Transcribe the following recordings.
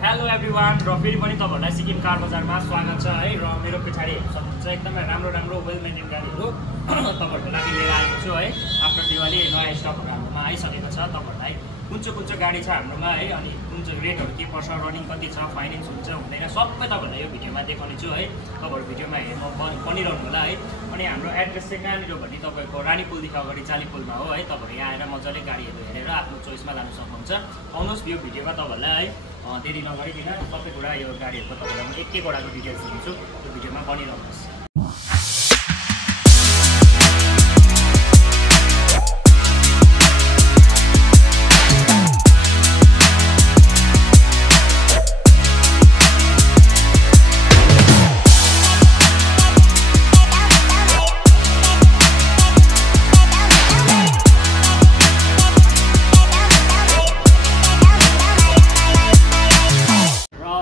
Hello everyone र फेरि पनि तपाईहरुलाई सिक्किम कार बजारमा स्वागत छ है र मेरो पछाडी सक्नुहुन्छ एकदमै राम्रो वेल मेन्टेन गाडीहरु तपाईहरुको लागि लिएर आएको छु है। आफ्टर दिवाली नयाँ स्टकहरु हाम्रोमा आइसकेको छ। तपाईहरुलाई कुन चाहिँ गाडी छ हाम्रोमा है अनि कुन चाहिँ रेटहरु के पर्छ, रनिङ कति छ, फाइनान्स हुन्छ हुँदैन सबै तपाईहरुलाई यो भिडियोमा देखाउने छु है। तपाईहरु भिडियोमा हेर्न बनिरहनु होला है। अनि हाम्रो एड्रेस चाहिँ कहाँनिर भने तपाईको रानीपुलदेखि अगाडि चालीपुलमा हो है। तपाईहरु यहाँ आएर मजाले गाडीहरु हेरेर आफ्नो चोइसमा लान सक्नुहुन्छ। आउनुहोस् यो भिडियोमा तपाईहरुलाई है देरी नगरिकन सबै कुरा यो गाडीहरुको तपाईहरुलाई म एक वटाको डिटेल्स दिन्छु। यो भिडियोमा बनिरहनुहोस्।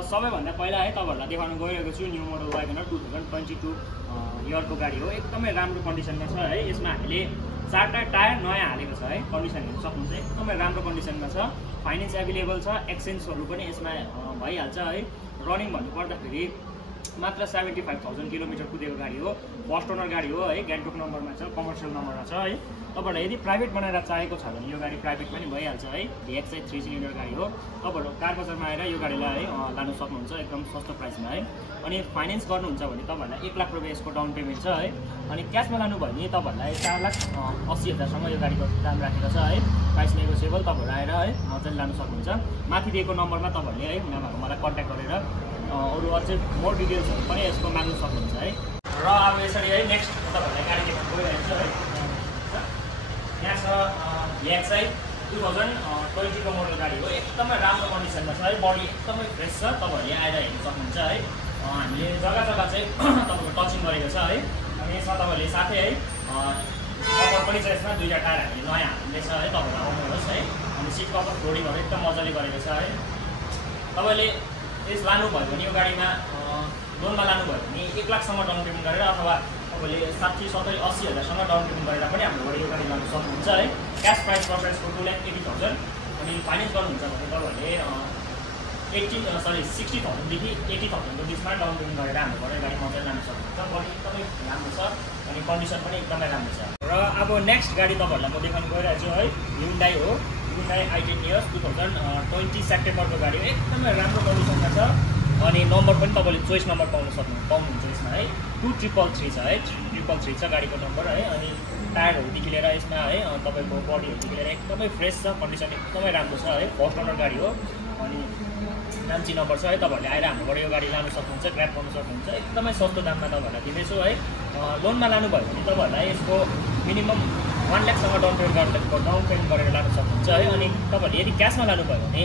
सबैभन्दा पहिला है तपाईहरुलाई देखाउन गइरहेको छु न्यू मोडल वागनर 2022 इयरको गाडी हो। एकदमै राम्रो कन्डिसनमा छ है। यसमा हामीले 4टा टायर नयाँ हालेको छ है। कन्डिसन हेर्न सक्नुहुन्छ एकदमै राम्रो कन्डिसनमा छ। फाइनान्स एभेलेबल छ, एक्सचेन्जहरु पनि यसमा भइहाल्छ है। रनिङ भन्नु पर्दाखेरि मात्र 75,000 किलोमिटर कुदेको गाडी हो। फर्स्ट ओनर गाडी हो है। गान्तोक नम्बरमा छ, कमर्सियल नम्बरमा छ है। तपाईहरुले यदि प्राइभेट बनाएर चाहेको छ भने यो गाडी प्राइभेट पनि भइहाल्छ है। DXI 3 सिलिन्डर गाडी हो। तपाईहरु कार बजारमा आएर यो गाडीलाई है लान सक्नुहुन्छ एकदम सस्तो प्राइसमा है। अनि फाइनान्स गर्नुहुन्छ भने तपाईहरुलाई 1 लाख रुपैयाँ यसको डाउन पेमेन्ट छ है। अनि क्याशमा लानु भयो भने तपाईहरुलाई 4,80,000 सम्म यो गाडीको दाम राखेको छ है। Price negotiable. तपाईहरु आएर है मजाले लान सक्नुहुन्छ। माथि दिएको नम्बरमा तपाईहरुले है मलाई कन्ट्याक्ट गरेर अरु अझै मोर डिटेल्सहरु पनि यसको माग्न सक्नुहुन्छ है। र अब यसरी है नेक्स्ट तपाईहरुलाई गाडी देखाउन गइरहेको छु है। यहाँ छ DXI 2020 को मोडल गाडी हो। एकदमै राम्रो कन्डिसनमा छ है। बडी एकदमै फ्रेस छ। तपाईहरुले आएर हेर्न सक्नुहुन्छ है। हामीले जग्गा चाहिँ तपाईको टचिङ गरेको छ है। अनि यसमा तपाईहरुले साथै है कभर पनि छ। यसमा 2टा टायर हामीले नयाँ हाल्ने छ है। तपाईहरु आउनुहोस् है। अनि सिट कभर फ्लोरिङहरु एकदम मजाले गरेको छ है। तपाईले यस लानुभयो भने यो गाडीमा लोनमा लानुभयो भने 1 लाखसम्म डाउन पेमेन्ट गरेर अथवा तपाईले 60, 70, 80,000 सम्म डाउन पेमेन्ट गरेर पनि हाम्रो यो गाडी लान सक्नुहुन्छ है। क्याश प्राइस पर्छ यसको 2,80,000। अनि फाइनान्स गर्नुहुन्छ भने तपाईहरुले 60,000 देखि 80,000 को बिचमा डाउन पेमेन्ट गरेर हाम्रो गाडी मजाले लान सक्नुहुन्छ। बडी एकदमै राम्रो छ अनि कन्डिसन पनि एकदमै राम्रो छ। र अब नेक्स्ट गाडी तपाईहरुलाई म देखाउन गइरहेको छु है। Hyundai हो। Hyundai i10 इयर्स 2020 सेप्टेम्बरको गाडी हो। एकदमै राम्रो कन्डिसनमा छ। अनि नम्बर पनि तपाईले चोइस नम्बर पाउनुहुन्छ यसमा है। 2333 छ है। 333 छ गाडीको नम्बर है। अनि टायरहरुदेखि लिएर यसमा है तपाईको बडीहरुदेखि लिएर एकदमै फ्रेस छ। कन्डिसन एकदमै राम्रो छ है। फर्स्ट ओनर गाडी हो। अनि नाम्ची नम्बर छ है। तपाईहरुले आएर हाम्रोबाट यो गाडी लान सक्नुहुन्छ, ग्र्याब गर्न सक्नुहुन्छ। एकदमै सस्तो दाममा तपाईहरुलाई दिँदैछु है। लोनमा लानुभयो भने तपाईहरुलाई यसको मिनिमम 1 लाखसम्म डाउन पेमेन्ट गरेर लान सक्नुहुन्छ है। अनि तपाईहरुले यदि क्याशमा लानुभयो भने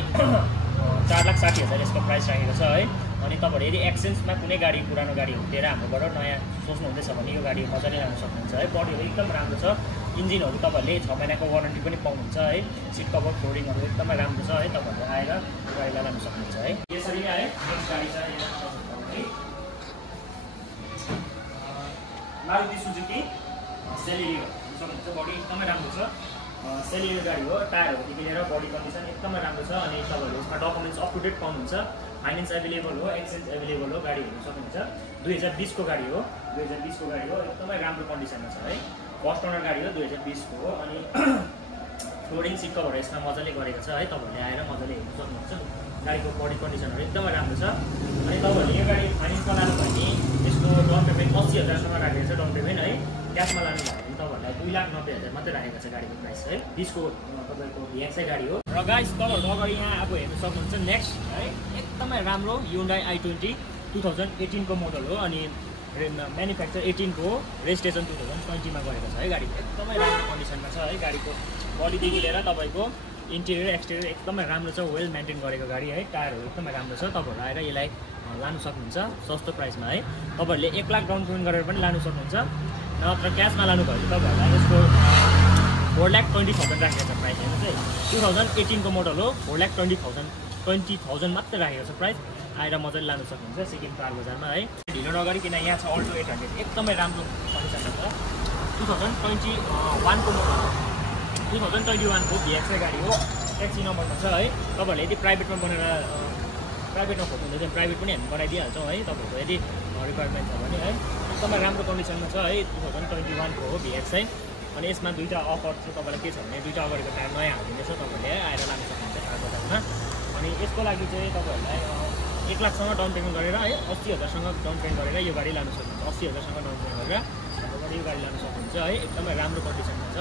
4,60,000 यसको प्राइस राखेको छ है। अनि तपाईहरु यदि एक्सचेन्जमा कुनै गाडी पुरानो गाडी हुँदैन हाम्रोबाट नयाँ सोच्नुहुँदैछ भने यो गाडी मजाले लान सक्नुहुन्छ है। बडीहरु एकदम राम्रो छ। इन्जिनहरु तपाईहरुले 6 महिनाको वारेन्टी पनि पाउनुहुन्छ है। सिट कभर फ्लोरिङहरु एकदमै राम्रो छ है। तपाईहरुले आएर यो गाडीलाई लान सक्नुहुन्छ है। यसरी नै है नेक्स्ट गाडी छ मारुति सुजुकी सेलेरियो सक्नुहुन्छ। बडी एकदमै राम्रो छ। सेलेरियो गाडी हो। टायरहरुदेखि लिएर बडी कन्डिसन एकदमै राम्रो छ। अनि तपाईहरुले यसमा डकुमेन्ट्स अप टु डेट पाउनुहुन्छ। फाइनान्स एभेलेबल हो, एक्सचेन्ज एभेलेबल हो। गाडी हेर्न सक्नुहुन्छ। 2020 को गाडी हो। 2020 को गाडी हो। एकदमै राम्रो कन्डिसनमा छ है। फर्स्ट ओनर गाडी हो। 2020 को हो। अनि फ्लोरिङ सिट कभर यसमा मजाले गरेको छ है। तपाईहरुले आएर मजाले हेर्न सक्नुहुन्छ। गाडीको बडी कन्डिसनहरु एकदमै राम्रो छ। अनि तपाईहरुले यो गाडी फाइनान्समा लानु भयो भने यसको डाउन पेमेन्ट 80,000 सम्म राखेको छ डाउन पेमेन्ट है। क्याशमा लानु भयो भने तपाईहरुलाई 2,90,000 मात्रै राखेको छ गाडीको प्राइस है। 20 को तपाईको DXI गाडी हो। र गाइस तपाईहरु अगाडि यहाँ अब हेर्न सक्नुहुन्छ नेक्स्ट है। एकदमै राम्रो Hyundai i20 2018 को मोडल हो। अनि म्यानुफ्याक्चर 18 को हो। रेजिस्ट्रेसन 2020 मा गरेको छ है। गाडी एकदमै राम्रो कन्डिसनमा छ है। गाडीको बडीदेखि लिएर तपाईको इन्टेरियर एक्सटेरियर एकदमै राम्रो छ। वेल मेन्टेन गरेको गाडी है। टायरहरु एकदमै राम्रो छ। तपाईहरु आएर यसलाई लान सक्नुहुन्छ सस्तो प्राइसमा है। तपाईहरुले 1 लाख डाउन पेमेन्ट गरेर पनि लान सक्नुहुन्छ। नत्र क्याशमा लानु भयो भने तपाईहरुलाई यसको 4,20,000 राखेको छ प्राइस हेर्नु चाहिँ। 2018 को मोडल हो। 4,20,000 मात्रै राखेको छ प्राइस। आएर मजाले लान सक्नुहुन्छ सिक्किम कार बजारमा है। ढिलो नगरिकन यहाँ छ अल्टो 800 एकदमै राम्रो कन्डिसनमा छ। 2021 को मोडल 2021 को DXI गाडी हो। ट्याक्सी नम्बरमा छ है। तपाईहरुले यदि प्राइभेटमा प्राइभेटमा खोज्नुहुन्छ भने प्राइभेट पनि हामी गराइदिइहाल्छौँ है तपाईँहरूको यदि रिक्वायरमेन्ट छ भने है एकदमै राम्रो कन्डिसनमा छ है 2021 को हो VX चाहिँ अनि यसमा दुईवटा अफर चाहिँ तपाईँलाई के छ भने दुईवटा अगाडिको टायर नयाँ हालिदिँदैछ तपाईँहरूले आएर लान सक्नुहुन्छ कार बजारमा अनि यसको लागि चाहिँ तपाईँहरूलाई 1 लाखसँग डाउन पेमेन्ट गरेर है 80,000सँग डाउन पेमेन्ट गरेर यो गाडी लान सक्नुहुन्छ 80,000सँग डाउन पेमेन्ट गरेर तपाईँले यो गाडी लान सक्नुहुन्छ है एकदमै राम्रो कन्डिसनमा छ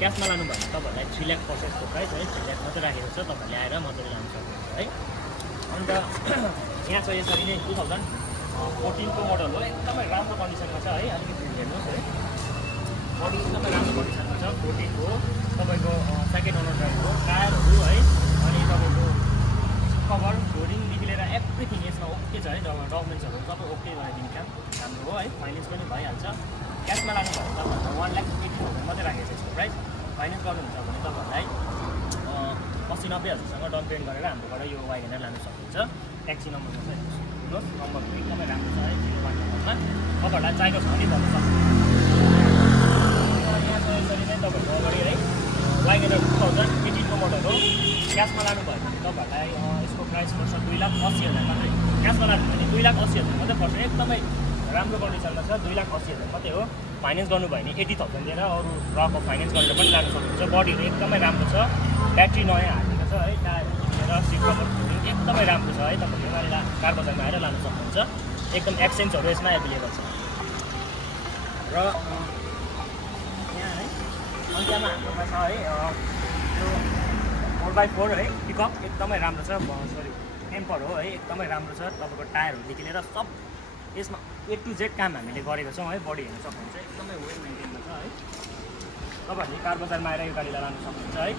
क्यासमा लानु भने तपाईँहरूलाई 3 लाख पर्सेन्टको प्राइस है 3 लाख मात्रै राखेको छ तपाईँहरूले आएर मजाले लान सक्नुहुन्छ है अन्त यहाँ छ यसरी नै 2014 को मोडल हो एकदमै राम्रो कन्डिसनमा छ है अलिकति हेर्नुहोस् है बडी एकदमै राम्रो कन्डिसनमा छ 14 को तपाईँको सेकेन्ड ओनर ड्राइभ हो टायरहरू है अनि तपाईँको कभर फ्लोरिङदेखि लिएर एभ्रिथिङ यसमा ओके छ है डकुमेन्ट्सहरू सबै ओके गराइदिने काम हाम्रो हो है फाइनेन्स पनि भइहाल्छ क्यासमा लानु भने तपाईँहरूलाई 1,80,000 मात्रै राखेको छ यसको प्राइस फाइनेन्स गर्नुहुन्छ भने तपाईँहरूलाई 80-90,000सँग डाउन पेमेन्ट गरेर हाम्रोबाट यो वाइगनर लानु सक्नुहुन्छ ट्याक्सी नम्बरमा चाहिँ हेर्नुहोस् नम्बर एकदमै राम्रो छ है 01 नम्बरमा तपाईँहरूलाई चाहिएको छ भने भन्नु सक्नुहुन्छ यहाँ छ यसरी नै तपाईँहरूको अगाडि है वाइगनर 2018 को मोडल हो क्यासमा लानु भयो भने तपाईँहरूलाई यसको प्राइस पर्छ 2,80,000 मात्रै क्यासमा लानु भने 2,80,000 मात्रै पर्छ एकदमै राम्रो कन्डिसनमा छ 2,80,000 मात्रै हो फाइनेन्स गर्नुभयो भने 80,000 दिएर अरू रको फाइनेन्स गरेर पनि लानु सक्नुहुन्छ बडीहरू एकदमै राम्रो छ ब्याट्री नयाँ हालेको छ है टायर सिट कभर एकदमै राम्रो छ है तपाईँले कार बजारमा आएर लानु सक्नुहुन्छ एकदम एक्सचेन्जहरू यसमा एभाइलेबल छ र यहाँ है अन्त्यमा हाम्रोमा छ है यो 4x4 है पिकअप एकदमै राम्रो छ सरी टेम्पर हो है एकदमै राम्रो छ तपाईँको टायरहरूदेखि लिएर सब यसमा A to Z काम हामीले गरेको छौँ है बडी हेर्न सक्नुहुन्छ एकदमै वेल मेन्टेनमा छ है तपाईँहरूले कार बजारमा आएर यो गाडीलाई लानु सक्नुहुन्छ है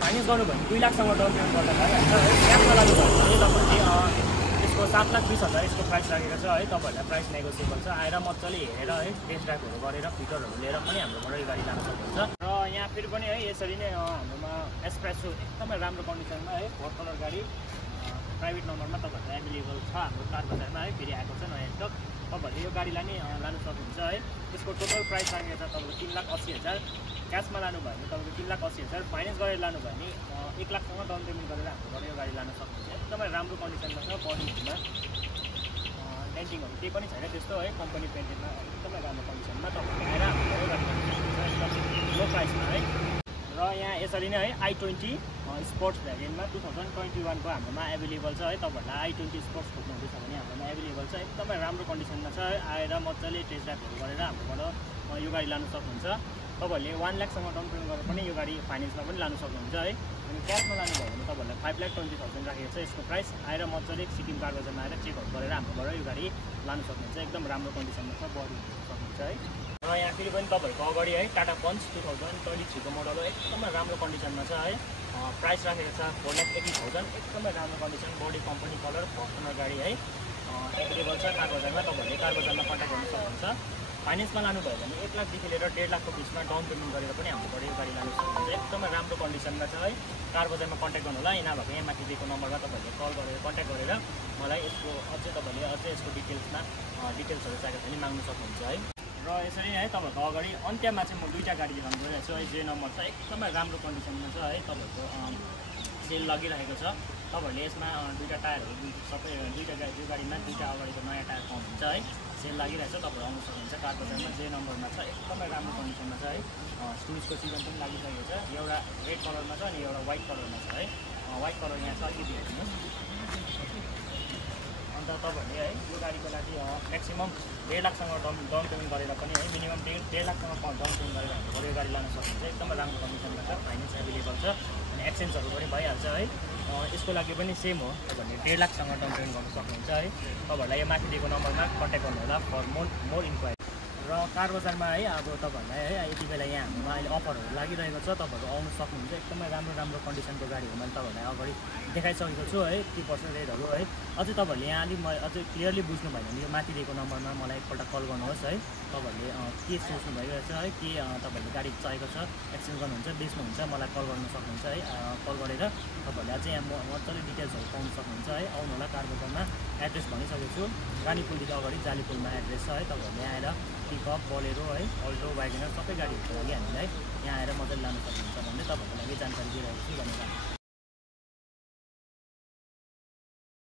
फाइनेन्स गर्नु भने 2 लाखसँग डाउन पेमेन्ट गर्दा भइहाल्छ है क्यासमा लानु भयो भने तपाईँले यसको 7,20,000 यसको प्राइस राखेको छ है तपाईँहरूलाई प्राइस नेगोसिएबल छ आएर मजाले हेरेर है टेस्ट ड्राइभहरू गरेर फिचरहरू लिएर पनि हाम्रोबाट यो गाडी लान सक्नुहुन्छ र यहाँ फेरि पनि है यसरी नै हाम्रोमा एस्प्रेसो एकदमै राम्रो कन्डिसनमा है 4 कलर गाडी प्राइभेट नम्बरमा तपाईँहरूको एभाइलेबल छ हाम्रो कार बजारमा है फेरि आएको छ नयाँ स्टक तपाईँहरूले यो गाडीलाई नै लानु सक्नुहुन्छ है त्यसको टोटल प्राइस राखेको छ तपाईँको 3,80,000 क्यासमा लानु भयो भने तपाईँको 3,80,000 फाइनेन्स गरेर लानु भयो भने 1 लाखसँग डाउन पेमेन्ट गरेर हाम्रोबाट यो गाडी लान सक्नुहुन्छ एकदमै राम्रो कन्डिसनमा छ बडीहरूमा डेन्टिङहरू केही पनि छैन त्यस्तो है कम्पनी पेन्टेडमा एकदमै राम्रो कन्डिसनमा तपाईँहरूले आएर हाम्रो यो गाडी एकदम लो प्राइसमा है र यहाँ यसरी नै है i20 स्पोर्ट्स भ्यारिएन्टमा 2021 को हाम्रोमा एभाइलेबल छ है तपाईँहरूलाई i20 स्पोर्ट्स खोज्नुहुँदैछ भने हाम्रोमा एभाइलेबल छ एकदमै राम्रो कन्डिसनमा छ है आएर मजाले टेस्ट ड्राइभहरू गरेर हाम्रोबाट यो गाडी लानु सक्नुहुन्छ तपाईँहरूले 1 लाखसँग डाउन पेमेन्ट गरेर पनि यो गाडी फाइनेन्समा पनि लानु सक्नुहुन्छ है अनि क्यासमा लानुभयो भने तपाईँहरूलाई 5,20,000 राखेको छ यसको प्राइस आएर मजाले सिक्किम कार बजारमा आएर चेकहरू गरेर हाम्रोबाट यो गाडी लानु सक्नुहुन्छ एकदम राम्रो कन्डिसनमा छ बडी सक्नुहुन्छ है र यहाँ फेरि पनि तपाईँहरूको अगाडि है टाटा पन्च 2023 को मोडल हो एकदमै राम्रो कन्डिसनमा छ है प्राइस राखेको छ 4,80,000 एकदमै राम्रो condition body company colour Fortuner गाडी है एभाइलेबल छ कार बजारमा तपाईँहरूले कार बजारमा कन्ट्याक्ट गर्न सक्नुहुन्छ फाइनेन्समा लानुभयो भने 1 लाखदेखि लिएर 1.5 लाखको बिचमा डाउन पेमेन्ट गरेर पनि हाम्रोबाट यो गाडी लानु सक्नुहुन्छ एकदमै राम्रो कन्डिसनमा छ है कार बजारमा कन्ट्याक्ट गर्नु होला यहाँ भएको यहाँ माथि दिएको नम्बरमा तपाईँहरूले कल गरेर कन्ट्याक्ट गरेर मलाई यसको तपाईँहरूले अझै यसको डिटेल्सहरू चाहिएको छ भने माग्नु सक्नुहुन्छ है र यसरी नै है तपाईँहरूको अगाडि अन्त्यमा चाहिँ म दुईवटा गाडी देखाउनु गइरहेको छु है जे नम्बर छ एकदमै राम्रो कन्डिसनमा छ है तपाईँहरूको सेल लगिरहेको छ तपाईँहरूले यसमा दुईवटा टायरहरू सबै यो गाडीमा दुईवटा अगाडिको नयाँ टायर पाउनुहुन्छ है सेल लागिरहेको छ तपाईँहरू आउनु सक्नुहुन्छ कार बजारमा जे नम्बरमा छ एकदमै राम्रो कन्डिसनमा छ है स्टुजको सिजन पनि लागिसकेको छ एउटा रेड कलरमा छ अनि एउटा व्हाइट कलरमा छ है व्हाइट कलर यहाँ छ अलिकति हेर्नुहोस् अन्त तपाईँहरूले है यो गाडीको लागि म्याक्सिमम् 1.5 लाखसँग डाउन पेमेन्ट गरेर पनि है मिनिमम 1.5 लाखसँग डाउन पेमेन्ट गरेर हाम्रोबाट यो गाडी लान सक्नुहुन्छ एकदमै राम्रो कन्डिसनमा छ फाइनेन्स एभाइलेबल छ अनि एक्सचेन्जहरू पनि भइहाल्छ है यसको लागि पनि सेम हो तपाईँहरूले 1.5 लाखसँग डाउन पेमेन्ट गर्नु सक्नुहुन्छ है तपाईँहरूलाई यो माथि दिएको नम्बरमा कन्ट्याक्ट गर्नु होला फर मोर इन्क्वायरी र कार बजारमा है अब तपाईँहरूलाई है यति बेला यहाँ हाम्रोमा अहिले अफरहरू लागिरहेको छ तपाईँहरू आउनु सक्नुहुन्छ एकदमै राम्रो कन्डिसनको गाडीहरू मैले तपाईँहरूलाई अगाडि देखाइसकेको छु है 30% रेटहरू है अझै तपाईँहरूले यहाँ अलिक अझै क्लियरली बुझ्नु भयो भने यो माथि दिएको नम्बरमा मलाई एकपल्ट कल गर्नुहोस् है तपाईँहरूले के सोच्नु भइरहेछ है के तपाईँहरूले गाडी चाहिएको छ एक्सचेन्ज गर्नुहुन्छ बेच्नुहुन्छ मलाई कल गर्न सक्नुहुन्छ है कल गरेर तपाईँहरूले अझै यहाँ मजाले डिटेल्सहरू पाउनु सक्नुहुन्छ है आउनु होला कार बजारमा एड्रेस भनिसकेको छु रानीपुलदेखि अगाडि जालीपुलमा एड्रेस छ है तपाईँहरूले यहाँ आएर पिकअप बोलेरो है अल्टो वाइगनर सबै गाडीहरूको लागि हामीलाई यहाँ आएर मजाले लानु सक्नुहुन्छ भन्ने तपाईँहरूको लागि जानकारी दिइरहेको छु धन्यवाद।